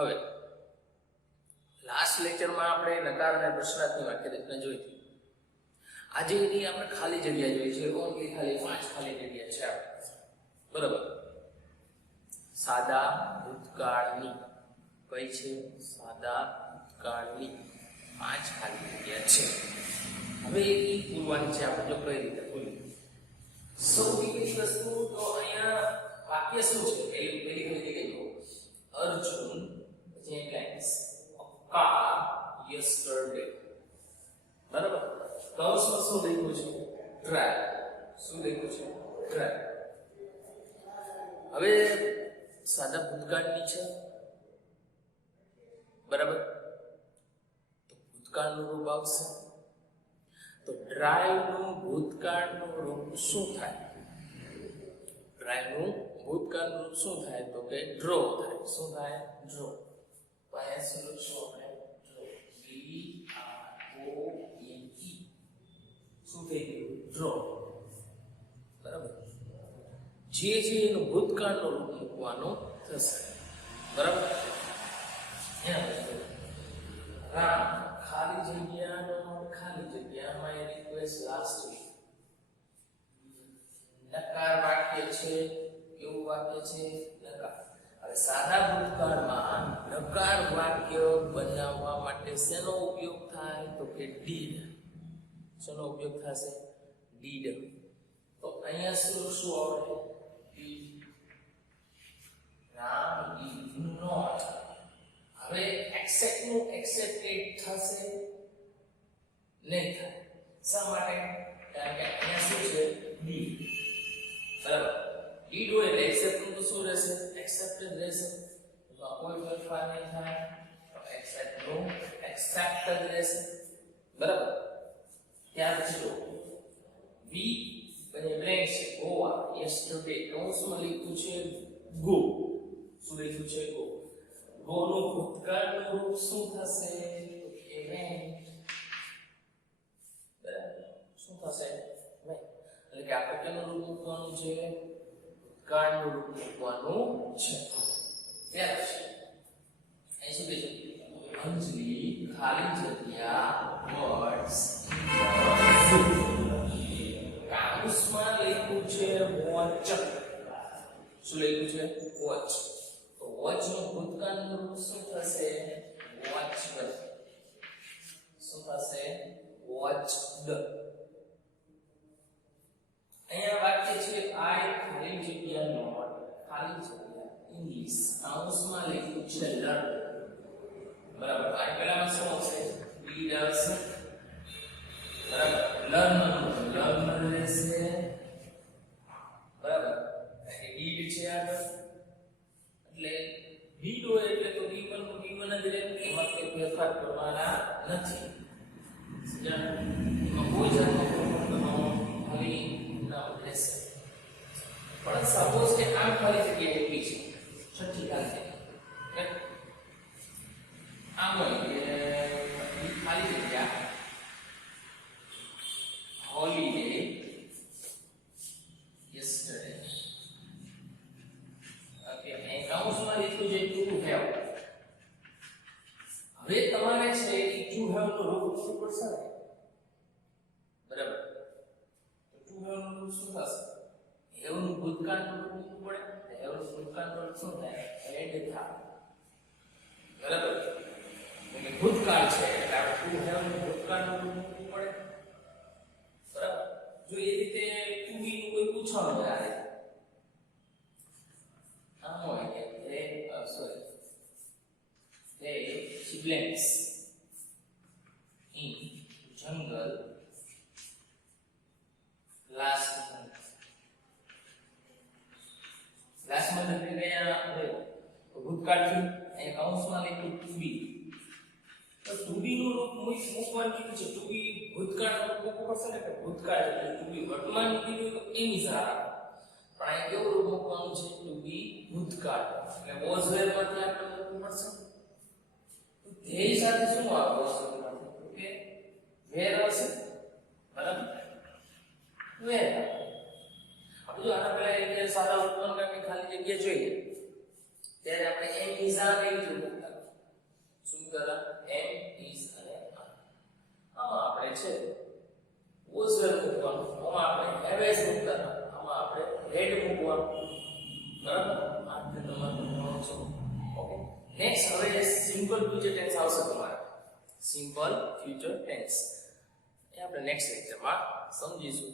હવે લાસ્ટ લેક્ચરમાં આપણે નકાર અને પ્રશ્નાર્થની વાક્ય રચના જોઈ હતી. આજે એની આપણે ખાલી જગ્યા જોઈ છે. ઓનલી ખાલી 5 ખાલી જગ્યા છે આપણે. બરાબર. સાદા ભૂતકાળની કઈ છે? સાદા ભૂતકાળની 5 ખાલી જગ્યા છે. હવે એની પૂરવાની છે આપણે. જો કઈ રીતે પૂરી? સૌથી પહેલી વસ્તુ તો અહીંયા વાક્ય શું છે? પહેલી જગ્યાએ જો અર્જુન પછી બ્લેન્ક્સ car yesterday. બરાબર. કૌંસમાં શું લખ્યું છે? drive. શું લખ્યું છે? drive. હવે સાદા ભૂતકાળની છે. બરાબર. તો ભૂતકાળનું રૂપ આવશે. તો ડ્રાઈવ નું ભૂતકાળનું રૂપ શું થાય? ડ્રાઈવ નું ભૂતકાળનું રૂપ શું થાય? તો કે ડ્રો થાય. શું થાય? ડ્રો. પાયા શું લખશું આપણે? ડ્રો. D-R-O-N-E. શું થઈ ગયું? ડ્રો. બરાબર. જે એનું ભૂતકાળનું રૂપ મૂકવાનું થશે. બરાબર. રામ ખાલી જગ્યામાં એ રિક્વેસ્ટ લાસ્ટ વીક નકાર વાક્ય છે. કેવું વાક્ય છે? નકાર. હવે સાદા ભૂતકાળમાં નકાર વાક્ય બનાવવા માટે શેનો ઉપયોગ થાય? તો કે ડીડ. શેનો ઉપયોગ થશે? ડીડ. તો અહીંયા શું આવશે? Ram did not. હવે એક્સેપ્ટ નું એક્સેપ્ટેડ થશે નહીં થાય. શા માટે? કારણ કે અહીંયા શું છે? ડીડ. બરાબર. ડીડ હોય એટલે એક્સેપ્ટ નું તો શું રહેશે? એક્સેપ્ટેડ રહેશે. તો કોઈ ફેરફાર નહીં થાય. તો એક્સેપ્ટ નું એક્સેપ્ટેડ રહેશે. બરાબર. ત્યાર પછી જો વી અને બ્લેન્ક છે. ગોવા યસ્ટરડે કૌંસમાં લખ્યું છે ગો. શું લખ્યું છે? ગો. ગો નું ભૂતકાળનું રૂપ શું થશે? કે વેન્ટ. બરાબર. શું થશે? વેન્ટ. એટલે કે આપણે કેનું રૂપ મૂકવાનું છે? ભૂતકાળનું રૂપ મૂકવાનું છે. ત્યાર પછી અહીં શું કહે છે? અંજલિ ખાલી જગ્યા વર્ડ્સ કાઉન્સમાં લખ્યું છે વોચ. શું લખ્યું છે? વોચ. તો વોચ નું ભૂતકાળનું રૂપ શું થશે? વોચડ. શું થશે? વોચડ. અહીંયા વાક્ય છે આઈ ખાલી જગ્યા નોટ ખાલી જગ્યા ઇંગ્લિશ કાઉન્સમાં લખ્યું છે લર્ન. બરાબર. આ પહેલામાં શું હશે? રીડર્સ. બરાબર. લર્ન રહેશે. બરાબર. ડીડ છે આગળ. એટલે ડીડ હોય એટલે તો V1 નું V1 જ રહે. એમાં કોઈ ફેરફાર કરવાના નથી. એમાં કોઈ જાતનો ખાલી ના રહેશે. પણ સપોઝ કે આમ ખાલી જગ્યા એવી છે. છઠ્ઠી ખાલી જગ્યા. આમ હોય કે ખાલી જગ્યા holiday yesterday. Okay, અહીં કાઉન્સમાં લીધું છે to have. હવે તમારે છે to have નું રૂપ શું પડશે ને? બરાબર. તો to have નું રૂપ શું થશે? have નું ભૂતકાળનું રૂપ મૂકવું પડે. have નું ભૂતકાળનું રૂપ શું થાય? had થાય. બરાબર. એટલે ભૂતકાળ છે એટલે આપણે to have નું ભૂતકાળનું રૂપ મૂકવું પડે. બરાબર. જો એ રીતે to be નું કોઈ પૂછવાનું આવે આમ હોય કે they siblings in jungle last month એટલે ગયા ભૂતકાળથી અહીં કાઉન્સમાં લખ્યું to be. તો to be નું રૂપ મૂકવાનું કીધું છે. to be ભૂતકાળનું રૂપ મૂકવું પડશે ને કે ભૂતકાળ એટલે to be વર્તમાન કીધું તો એની સારા. પણ અહીં કેવું રૂપ મૂકવાનું છે? to be ભૂતકાળ. એટલે was were માંથી આપણે મૂકવું પડશે. તો ધ્યેય સાથે શું આવે? was were માંથી કે were હશે. બરાબર. were આપણે જો આના પહેલા એક સાદા ઉત્પન્નકારની ખાલી જગ્યા જોઈએ ત્યારે આપણે એમ ઇઝા લઈ જવું વોઝ વેર મૂકવાનું, આમાં આપણે હેવેઝ મૂકતા હતા, આમાં આપણે હેડ મૂકવાનું. બરાબર, આ રીતે તમારે ભણવાનું છે. ઓકે, નેક્સ્ટ હવે સિમ્પલ ફ્યુચર ટેન્સ આવશે તમારે. સિમ્પલ ફ્યુચર ટેન્સ એ આપણે નેક્સ્ટ લેક્ચરમાં સમજીશું.